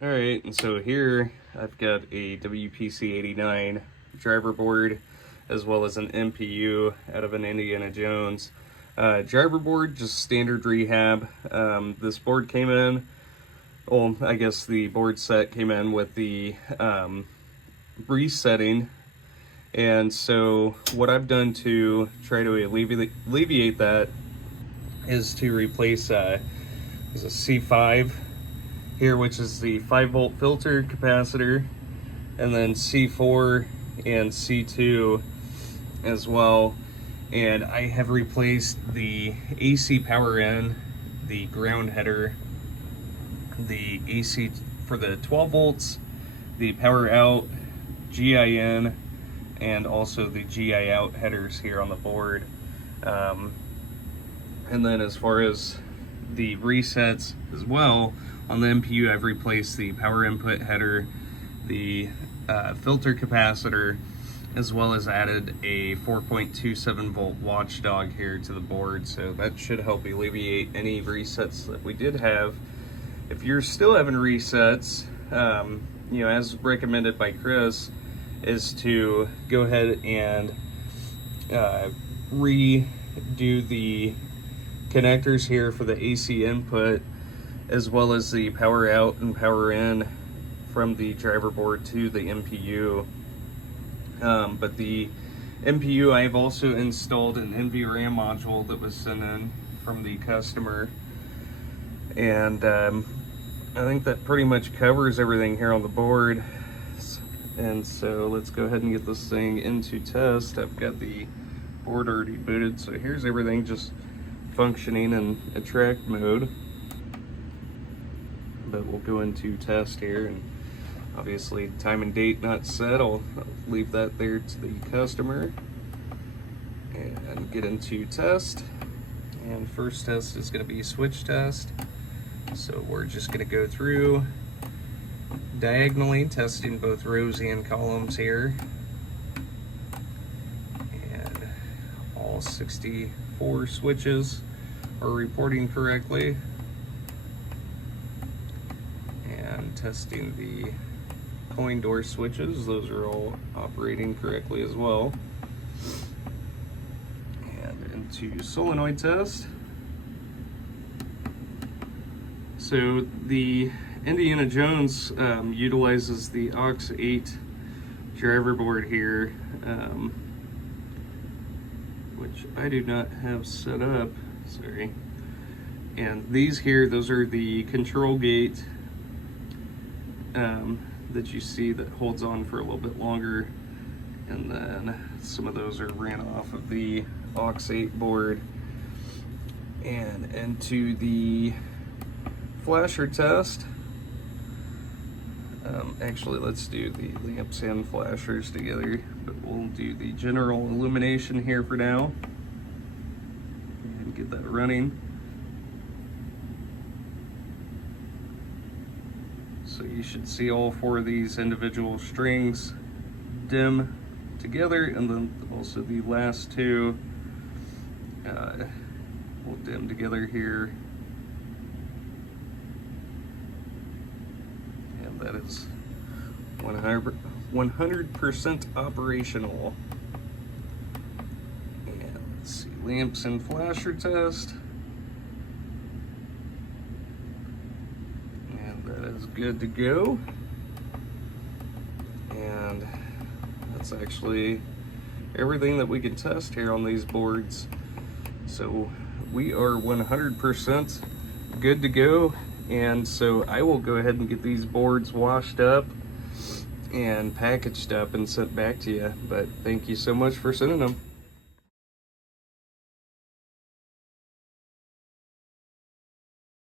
All right, and so here I've got a WPC 89 driver board as well as an MPU out of an Indiana Jones. Driver board, just standard rehab. This board came in, well, I guess the board set came in with the resetting. And so what I've done to try to alleviate that is to replace a C5 here, which is the 5-volt filter capacitor, and then C4 and C2 as well. And I have replaced the AC power in, the ground header, the AC for the 12 volts, the power out, GIN, and also the GI out headers here on the board. And then as far as the resets as well, on the MPU I've replaced the power input header, the filter capacitor, as well as added a 4.27 volt watchdog here to the board. So that should help alleviate any resets that we did have. If you're still having resets, you know, as recommended by Chris, is to go ahead and redo the connectors here for the AC input, as well as the power out and power in from the driver board to the MPU. But the MPU, I've also installed an NVRAM module that was sent in from the customer, and I think that pretty much covers everything here on the board. And so let's go ahead and get this thing into test. I've got the board already booted, so here's everything just functioning in attract mode. But we'll go into test here, and obviously time and date not set. I'll leave that there to the customer and get into test. And first test is going to be switch test. So we're just going to go through diagonally testing both rows and columns here, and all 64 switches are reporting correctly, and testing the coin door switches, those are all operating correctly as well. And into solenoid test. So the Indiana Jones utilizes the aux 8 driver board here, which I do not have set up, sorry. And these here, those are the control gate that you see that holds on for a little bit longer, and then some of those are ran off of the aux 8 board. And into the flasher test. Actually, let's do the lamps and flashers together, but we'll do the general illumination here for now and get that running. So you should see all 4 of these individual strings dim together, and then also the last 2 will dim together here. And that is 100% operational. And let's see, lamps and flasher test. And that is good to go. And that's actually everything that we can test here on these boards. So we are 100% good to go. And so I will go ahead and get these boards washed up and packaged up and sent back to you. But thank you so much for sending them.